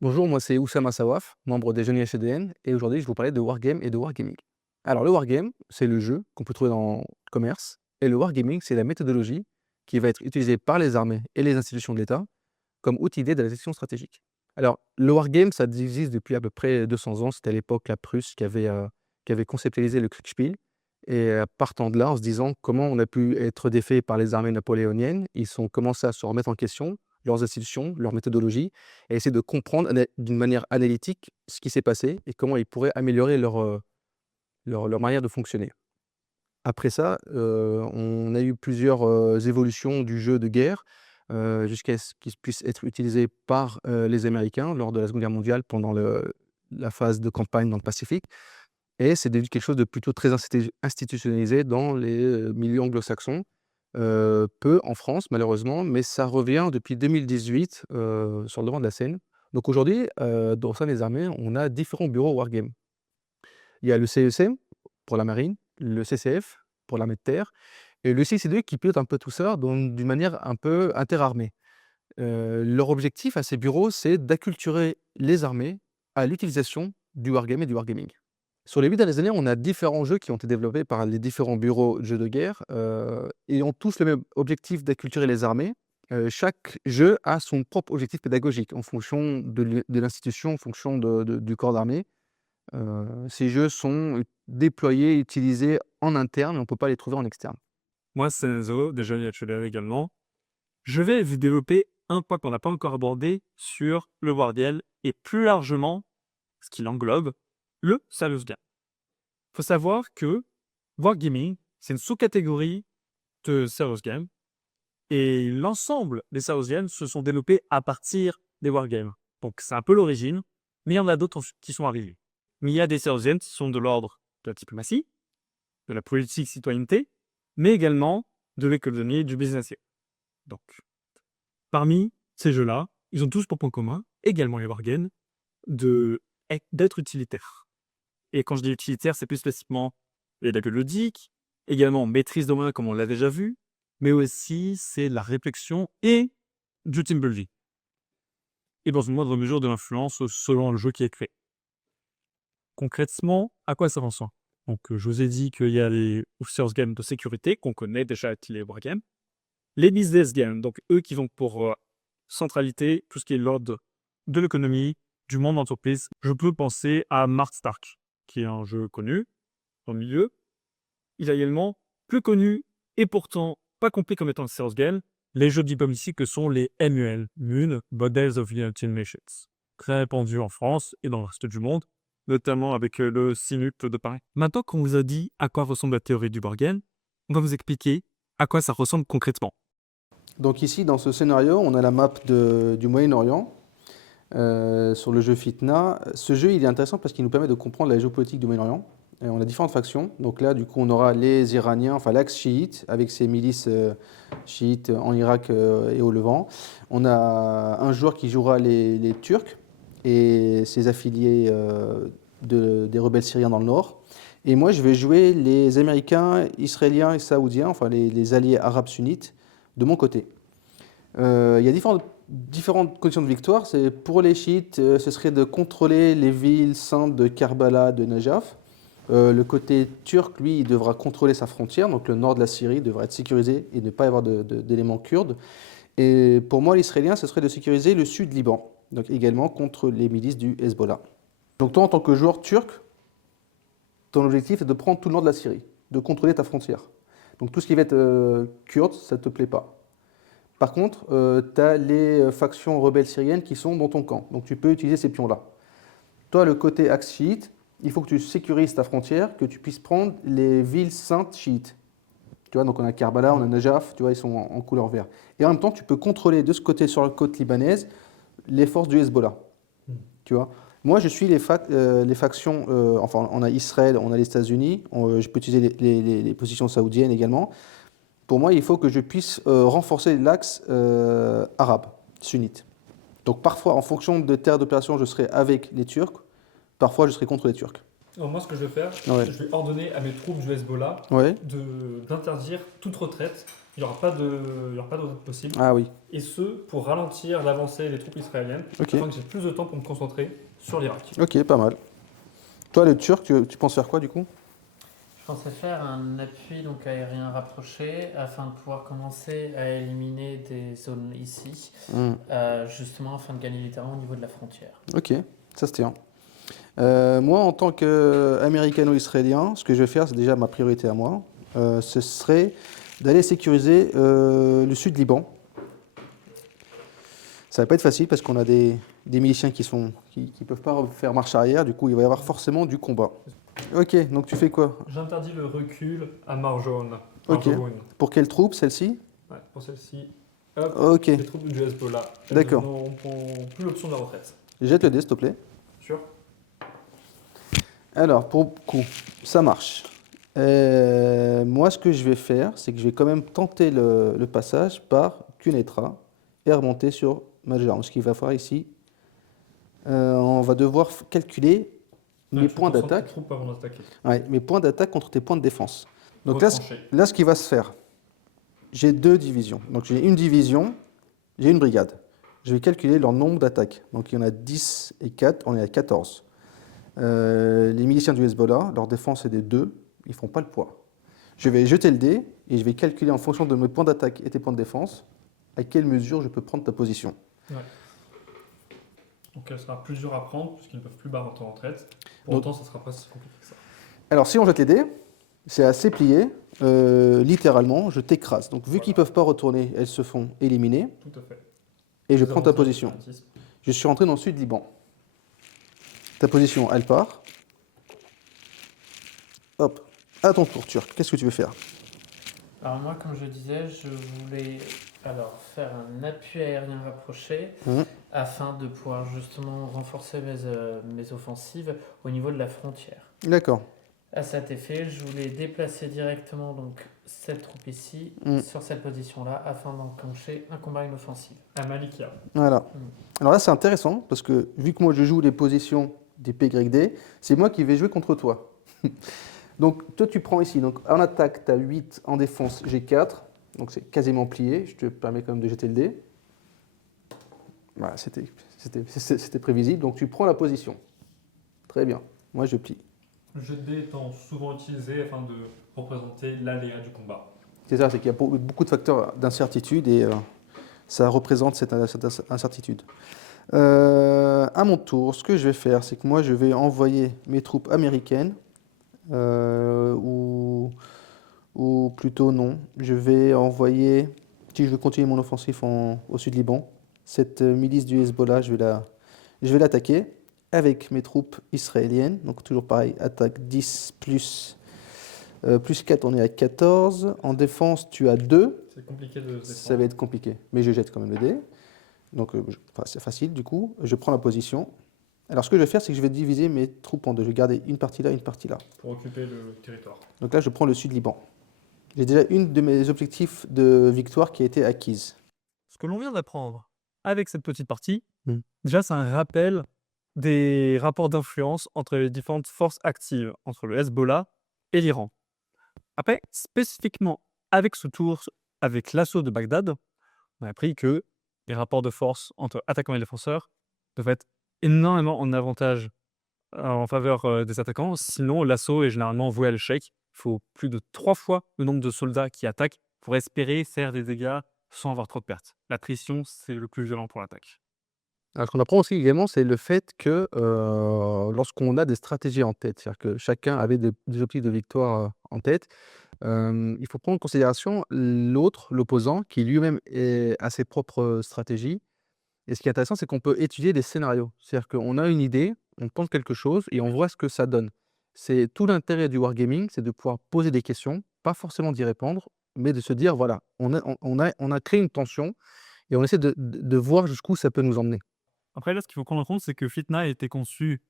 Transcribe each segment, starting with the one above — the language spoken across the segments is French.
Bonjour, moi c'est Oussama Sawaf, membre des Jeunes HCDN, et aujourd'hui je vais vous parler de Wargame et de Wargaming. Alors le Wargame, c'est le jeu qu'on peut trouver dans le commerce, et le Wargaming, c'est la méthodologie qui va être utilisée par les armées et les institutions de l'État comme outil d'aide à la gestion stratégique. Alors le Wargame, ça existe depuis à peu près 200 ans, c'était à l'époque la Prusse qui avait conceptualisé le Kriegspiel, et partant de là, en se disant comment on a pu être défait par les armées napoléoniennes, ils ont commencé à se remettre en question, leurs institutions, leur méthodologie, et essayer de comprendre d'une manière analytique ce qui s'est passé et comment ils pourraient améliorer leur manière de fonctionner. Après ça, on a eu plusieurs, évolutions du jeu de guerre, jusqu'à ce qu'il puisse être utilisé par, les Américains lors de la Seconde Guerre mondiale pendant la phase de campagne dans le Pacifique, et c'est devenu quelque chose de plutôt très institutionnalisé dans les, milieux anglo-saxons. Peu en France malheureusement, mais ça revient depuis 2018, sur le devant de la scène. Donc aujourd'hui, au sein des armées, on a différents bureaux Wargame. Il y a le CEC pour la marine, le CCF pour l'armée de terre et le CICD qui pilote un peu tout ça d'une manière un peu interarmées. Leur objectif à ces bureaux, c'est d'acculturer les armées à l'utilisation du wargame et du wargaming. Sur les 8 dernières années, on a différents jeux qui ont été développés par les différents bureaux de jeux de guerre, et ont tous le même objectif d'acculturer les armées. Chaque jeu a son propre objectif pédagogique en fonction de l'institution, en fonction du corps d'armée. Ces jeux sont déployés, utilisés en interne et on ne peut pas les trouver en externe. Moi, c'est Enzo, déjà HLR également. Je vais vous développer un point qu'on n'a pas encore abordé sur le Wardiel et plus largement ce qu'il englobe, le serious game. Il faut savoir que Wargaming, c'est une sous-catégorie de serious game et l'ensemble des serious games se sont développés à partir des wargames. Donc c'est un peu l'origine, mais il y en a d'autres qui sont arrivés. Mais il y a des serious games qui sont de l'ordre de la diplomatie, de la politique citoyenneté, mais également de l'économie et du business. Donc, parmi ces jeux-là, ils ont tous pour point commun, également les wargames, d'être utilitaires. Et quand je dis utilitaire, c'est plus spécifiquement les règles ludiques, également maîtrise de moyens comme on l'a déjà vu, mais aussi c'est de la réflexion et du team building. Et dans une moindre mesure de l'influence selon le jeu qui est créé. Concrètement, à quoi ça ressemble? Donc, je vous ai dit qu'il y a les officers games de sécurité qu'on connaît déjà, les wargames. Les business games, donc eux qui vont pour centralité, tout ce qui est l'ordre de l'économie, du monde d'entreprise. Je peux penser à Mark Stark, qui est un jeu connu dans le milieu. Il a également plus connu et pourtant pas compris comme étant un sales game, les jeux diplomatique que sont les MUL, Mun, Models of United Nations, très répandus en France et dans le reste du monde, notamment avec le CINUP de Paris. Maintenant qu'on vous a dit à quoi ressemble la théorie du bargain, on va vous expliquer à quoi ça ressemble concrètement. Donc ici, dans ce scénario, on a la map du Moyen-Orient sur le jeu Fitna. Ce jeu, il est intéressant parce qu'il nous permet de comprendre la géopolitique du Moyen-Orient. On a différentes factions. Donc là, du coup, on aura les Iraniens, enfin l'axe chiite, avec ses milices chiites en Irak et au Levant. On a un joueur qui jouera les Turcs et ses affiliés des rebelles syriens dans le nord. Et moi, je vais jouer les Américains, Israéliens et Saoudiens, enfin les alliés arabes sunnites, de mon côté. Il y a différentes conditions de victoire. C'est, pour les chiites, ce serait de contrôler les villes saintes de Karbala, de Najaf. Le côté turc, lui, il devra contrôler sa frontière, donc le nord de la Syrie devra être sécurisé et ne pas y avoir d'éléments kurdes. Et pour moi, l'israélien, ce serait de sécuriser le sud Liban, donc également contre les milices du Hezbollah. Donc toi, en tant que joueur turc, ton objectif est de prendre tout le nord de la Syrie, de contrôler ta frontière. Donc tout ce qui va être kurde, ça ne te plaît pas. Par contre, tu as les factions rebelles syriennes qui sont dans ton camp. Donc tu peux utiliser ces pions-là. Toi, le côté axe chiite, il faut que tu sécurises ta frontière, que tu puisses prendre les villes saintes chiites. Tu vois, donc on a Karbala, on a Najaf, tu vois, ils sont en couleur vert. Et en même temps, tu peux contrôler de ce côté, sur la côte libanaise, les forces du Hezbollah. Tu vois. Moi, je suis les factions, enfin, on a Israël, on a les États-Unis, je peux utiliser les positions saoudiennes également. Pour moi, il faut que je puisse renforcer l'axe arabe, sunnite. Donc parfois, en fonction de terre d'opération, je serai avec les Turcs, parfois je serai contre les Turcs. Alors moi, ce que je vais faire, Ouais. je vais ordonner à mes troupes du Hezbollah Ouais. d'interdire toute retraite Il n'y aura il y aura pas d'autre possible. Ah oui, Et ce, pour ralentir l'avancée des troupes israéliennes, ok. afin que j'ai plus de temps pour me concentrer sur l'Irak. Ok, pas mal. Toi, le Turc, tu penses faire quoi du coup? Je pensais faire un appui donc aérien rapproché afin de pouvoir commencer à éliminer des zones ici, Hmm, justement afin de gagner littéralement au niveau de la frontière. ok, ça se tient. Moi, en tant qu'américano-israélien, ce que je vais faire, c'est déjà ma priorité à moi, ce serait d'aller sécuriser le sud Liban. Ça va pas être facile parce qu'on a des miliciens qui peuvent pas faire marche arrière, du coup il va y avoir forcément du combat. Ok, donc tu fais quoi? J'interdis le recul à Marjaune. Ok. Marjaune. Pour quelle troupe, celle-ci? Ouais, pour celle-ci, hop, Ok, les troupes du Hezbollah. Elles d'accord. n'auront plus l'option de la retraite. Jette le dé, s'il te plaît. Sûr. Alors, pour le coup, ça marche. Moi, ce que je vais faire, c'est que je vais quand même tenter le passage par Quneitra et remonter sur Magellan. Ce qu'il va falloir ici, on va devoir calculer mes Ouais, points tu concentres tes d'attaque. troupes avant d'attaquer. Ouais, mes points d'attaque contre tes points de défense. Donc là, Retrancher. là, ce qui va se faire, j'ai deux divisions. Donc j'ai une division, j'ai une brigade. Je vais calculer leur nombre d'attaques. Donc il y en a 10 et 4, on est à 14. Les miliciens du Hezbollah, leur défense est de 2, ils ne font pas le poids. Je vais jeter le dé et je vais calculer en fonction de mes points d'attaque et tes points de défense à quelle mesure je peux prendre ta position. Ouais. Donc elle sera plus dure à prendre puisqu'ils ne peuvent plus battre en retraite. Pour Donc- autant, ça sera pas si compliqué que ça. Alors si on jette les dés, c'est assez plié, littéralement, je t'écrase. Donc vu qu'ils ne peuvent pas retourner, elles se font éliminer Tout à fait. et je Les prends ta avantages du position. fanatisme. Je suis rentré dans le sud Liban. Ta position, elle part. Hop, à ton tour, Turc, qu'est-ce que tu veux faire? Alors moi, comme je disais, je voulais alors faire un appui aérien rapproché Mhm. afin de pouvoir justement renforcer mes offensives au niveau de la frontière. D'accord. À cet effet, je voulais déplacer directement donc cette troupe ici Mm. sur cette position-là afin d'enclencher un combat, une offensive. À Malikia. Voilà. Alors là, c'est intéressant parce que vu que moi je joue les positions des PYD, c'est moi qui vais jouer contre toi. Donc toi, tu prends ici. Donc en attaque, tu as 8, en défense, j'ai 4. Donc c'est quasiment plié. Je te permets quand même de jeter le dé. Voilà, c'était prévisible. Donc tu prends la position. Très bien. Moi, je plie. Le jet de dés étant souvent utilisé afin de représenter l'aléa du combat. C'est ça, c'est qu'il y a beaucoup de facteurs d'incertitude et ça représente cette incertitude. À mon tour, ce que je vais faire, c'est que moi, je vais envoyer mes troupes américaines, ou plutôt non, je vais envoyer, si je veux continuer mon offensif au sud Liban, cette milice du Hezbollah, je vais l'attaquer avec mes troupes israéliennes. Donc toujours pareil, attaque 10 plus 4, on est à 14. En défense, tu as 2. C'est compliqué de se Ça défendre. va être compliqué, mais je jette quand même le dé. Donc enfin, c'est facile du coup. Je prends la position. Alors ce que je vais faire, c'est que je vais diviser mes troupes en deux. Je vais garder une partie là, une partie là. Pour occuper le territoire. Donc là, je prends le sud Liban. J'ai déjà une de mes objectifs de victoire qui a été acquise. Ce que l'on vient d'apprendre avec cette petite partie, Mm. déjà c'est un rappel des rapports d'influence entre les différentes forces actives, entre le Hezbollah et l'Iran. Après, spécifiquement avec ce tour, avec l'assaut de Bagdad, on a appris que les rapports de force entre attaquants et défenseurs doivent être énormément en avantage en faveur des attaquants, sinon l'assaut est généralement voué à l'échec. Il faut plus de 3 fois le nombre de soldats qui attaquent pour espérer faire des dégâts sans avoir trop de pertes. L'attrition, c'est le plus violent pour l'attaque. Alors, ce qu'on apprend aussi également, c'est le fait que lorsqu'on a des stratégies en tête, c'est-à-dire que chacun avait des objectifs de victoire en tête, il faut prendre en considération l'autre, l'opposant, qui lui-même a ses propres stratégies. Et ce qui est intéressant, c'est qu'on peut étudier des scénarios. C'est-à-dire qu'on a une idée, on tente quelque chose et on voit ce que ça donne. C'est tout l'intérêt du wargaming, c'est de pouvoir poser des questions, pas forcément d'y répondre, mais de se dire, voilà, on a créé une tension et on essaie de voir jusqu'où ça peut nous emmener. Après, là, ce qu'il faut prendre en compte, c'est que Fitna a été conçu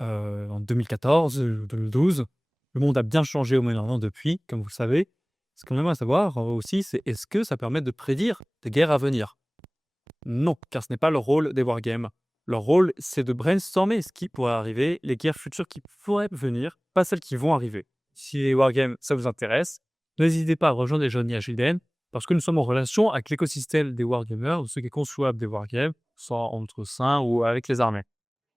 en 2014, 2012. Le monde a bien changé au Moyen-Orient depuis, comme vous le savez. Ce qu'on aimerait savoir aussi, c'est est-ce que ça permet de prédire des guerres à venir? Non, car ce n'est pas le rôle des wargames. Leur rôle, c'est de brainstormer ce qui pourrait arriver, les guerres futures qui pourraient venir, pas celles qui vont arriver. Si les wargames, ça vous intéresse, n'hésitez pas à rejoindre les jeunes IHLDN Parce que nous sommes en relation avec l'écosystème des wargamers, ce qui est conçoable des wargames, soit entre saints ou avec les armées.